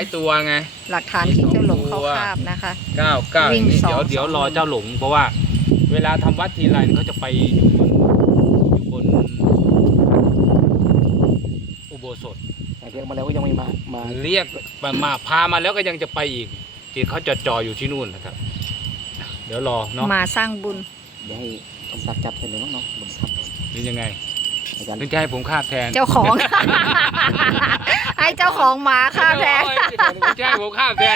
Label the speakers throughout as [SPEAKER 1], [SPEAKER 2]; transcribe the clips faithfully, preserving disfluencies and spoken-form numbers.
[SPEAKER 1] ายตัวไง
[SPEAKER 2] หลักฐานที่เจ้าหลงเขาคาบนะคะ
[SPEAKER 1] เก้าเก้า
[SPEAKER 2] วิ่ง
[SPEAKER 1] นี่
[SPEAKER 2] สอง
[SPEAKER 1] เดี๋ยวเดี๋ยวรอเจ้าหลงเพราะว่าเวลาทำวัดทีไรเขาจะไปอยู่บนอยู่บนอุโบสถ
[SPEAKER 3] เรียกมาแล้วก็ยังไม่มามา
[SPEAKER 1] เรียกมาพามาแล้วก็ยังจะไปอีกที่เขาจะจออยู่ที่นู่นนะครับเดี๋ยวรอเนาะ
[SPEAKER 2] มาสร้างบุญ
[SPEAKER 3] เดี๋ยวให้สักจับแทนเลยน้องๆบนทับ
[SPEAKER 1] หรือยังไงนึกจะให้ผมคาบแทน
[SPEAKER 2] เจ้าของ ให้เจ้าของหมาคาบแทน
[SPEAKER 1] ใช่ผมคาบแทน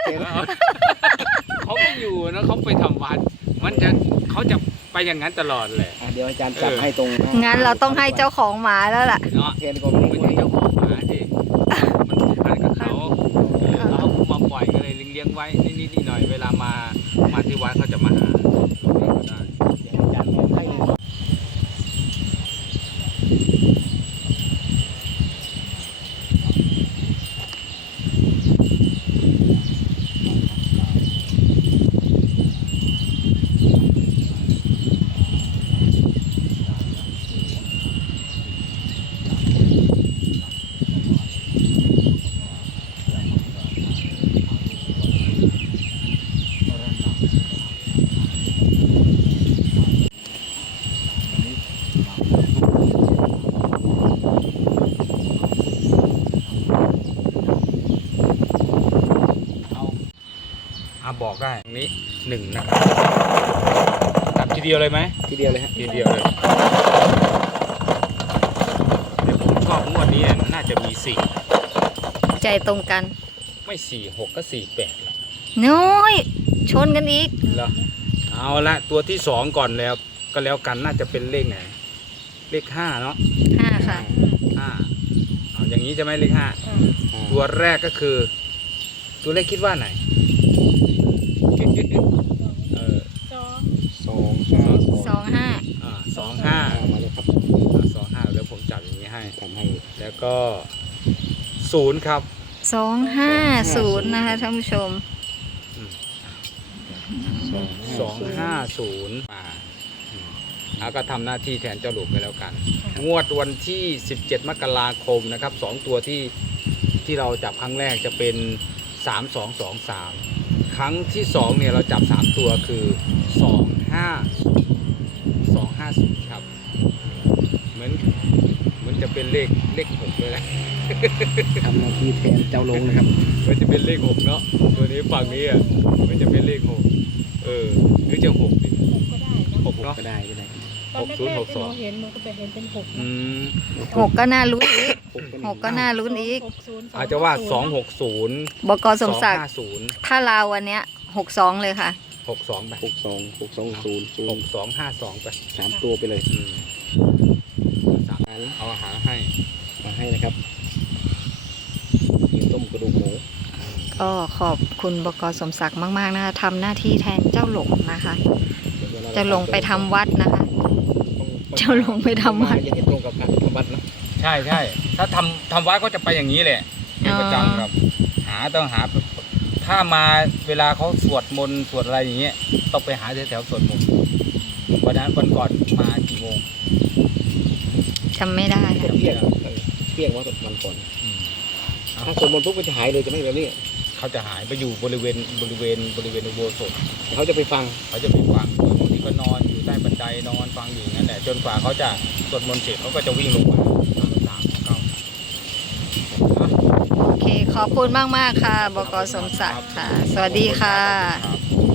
[SPEAKER 1] เขาไม่อยู่นะเขาไปทำวัดมันจะเขาจะไปอย่างนั้นตลอดเลย
[SPEAKER 3] เดี๋ยวอาจารย์จับให้ตรง
[SPEAKER 2] งั้นเราต้องให้เจ้าของหมาแล้วล่ะ
[SPEAKER 1] เนาะ
[SPEAKER 3] แทนก็ไม่
[SPEAKER 1] ไม่ใช่เจ้าของหมาสิมันผูกพันกับเขาเขามาปล่อยก็เลยเลี้ยงไว้นิดๆหน่อยเวลามามาที่วัดเขาจะมาหาตรงนี้ก็ได้
[SPEAKER 3] เดี๋ยวอาจารย์ให้
[SPEAKER 1] บอกได้ตรงนี้หนึ่งนะครับตัดทีเดียวเลยไหม
[SPEAKER 3] ทีเดียวเลยฮะ
[SPEAKER 1] ทีเดียวเลยเดี๋ยวผมชอบงวดนี้น่าจะมีสี่
[SPEAKER 2] ใจตรงกัน
[SPEAKER 1] ไม่สี่หกก็สี่แปดแล้ว
[SPEAKER 2] น้อยชนกันอีก
[SPEAKER 1] เหรอเอาละตัวที่สองก่อนแล้วก็แล้วกันน่าจะเป็นเลขไหนเลขห้าเนาะ
[SPEAKER 2] ห้าค่ะ
[SPEAKER 1] ห้าเอาอย่างนี้จะไหมเลขห้าตัวแรกก็คือตัวเลขคิดว่าไหนเออ
[SPEAKER 3] สองห้า
[SPEAKER 2] สองห้า
[SPEAKER 1] อ่าสองห้า
[SPEAKER 3] มาเลยครับ
[SPEAKER 1] สองห้าแล้วผมจับอย่างนี้ให้
[SPEAKER 3] ทำให้
[SPEAKER 1] แล้วก็ศูนย์ครับ
[SPEAKER 2] สองห้าศูนย์นะคะท่านผู้ชม
[SPEAKER 1] สองห้าศูนย์มาแล้วก็ทำหน้าที่แทนเจ้าหลุมไปแล้วกันงวดวันที่สิบเจ็ดมกราคมนะครับสองตัวที่ที่เราจับครั้งแรกจะเป็นสามสองสองสามครั้งที่สองเนี่ยเราจับสามตัวคือสองห้าสองห้าศูนย์ครับเหมือนเหมือนจะเป็นเลขเลขหกเลยนะ
[SPEAKER 3] ทำหน้าที่แทนเจ้าลงนะครับ
[SPEAKER 1] มันจะเป็นเลขหกเนาะตัวนี้ฝั่งนี้อ่ะมันจะเป็นเลขหกเออหรือจะหกดิหกเนาะ
[SPEAKER 3] ก็ได้ก็ได้
[SPEAKER 1] หกศูนย์หกสอง
[SPEAKER 4] เห็นมันก็ไปเห็นเป็นหก
[SPEAKER 2] หกก็น่าลุ้นอีกหกก็น่าลุ้นอีก
[SPEAKER 1] อาจจะว่าสองหกศูนย์
[SPEAKER 2] บก.สมศักดิ์ถ้าลาววันเนี้ยหกสองเลยค่ะ
[SPEAKER 1] หกสองไป
[SPEAKER 3] หกสองหกสองศูนย์
[SPEAKER 1] หกสองห้าสองไป
[SPEAKER 3] สามตัวไปเลย
[SPEAKER 1] สามเอาอาหารให้
[SPEAKER 3] มาให้นะครับต้มกระดูกหมู
[SPEAKER 2] ก็ขอบคุณบก.สมศักดิ์มากๆนะคะทำหน้าที่แทนเจ้าหลงนะคะเจ้าหลงไปทำวัดนะคะเจ้าหลงไปทำวัด
[SPEAKER 3] อย่าตรงกับการทำวัดนะ
[SPEAKER 1] ใช่ใช่ถ้าทำทำวัดก็จะไปอย่างนี้แหละเป็นประจำครับหาต้องหาถ้ามาเวลาเขาสวดมนต์สวดอะไรอย่างเงี้ยต้องไปหาแถวๆสวดมนต์วันนั้นวันก่อนมากี่โมง
[SPEAKER 2] จำไม่ได้ค่ะ
[SPEAKER 3] เปี้ยงเปี้ยงว่าวันก่อนถ้าสวดมนต์ปุ๊บมันจะหายเลยจะไม่แบบนี้
[SPEAKER 1] เขาจะหายไปอยู่บริเวณบริเวณบริเวณอุโบสถ
[SPEAKER 3] เขาจะไปฟัง
[SPEAKER 1] เขาจะไปฟังบางทีก็นอนอยู่ใต้บันไดนอนฟังอยู่นั่นแหละจนกว่าเขาจะสวดมนต์เสร็จเขาก็จะวิ่งลงมาตามของเขา
[SPEAKER 2] โอเคขอบคุณมากๆค่ะบก.สมศักดิ์ค่ะสวัสดีค่ะ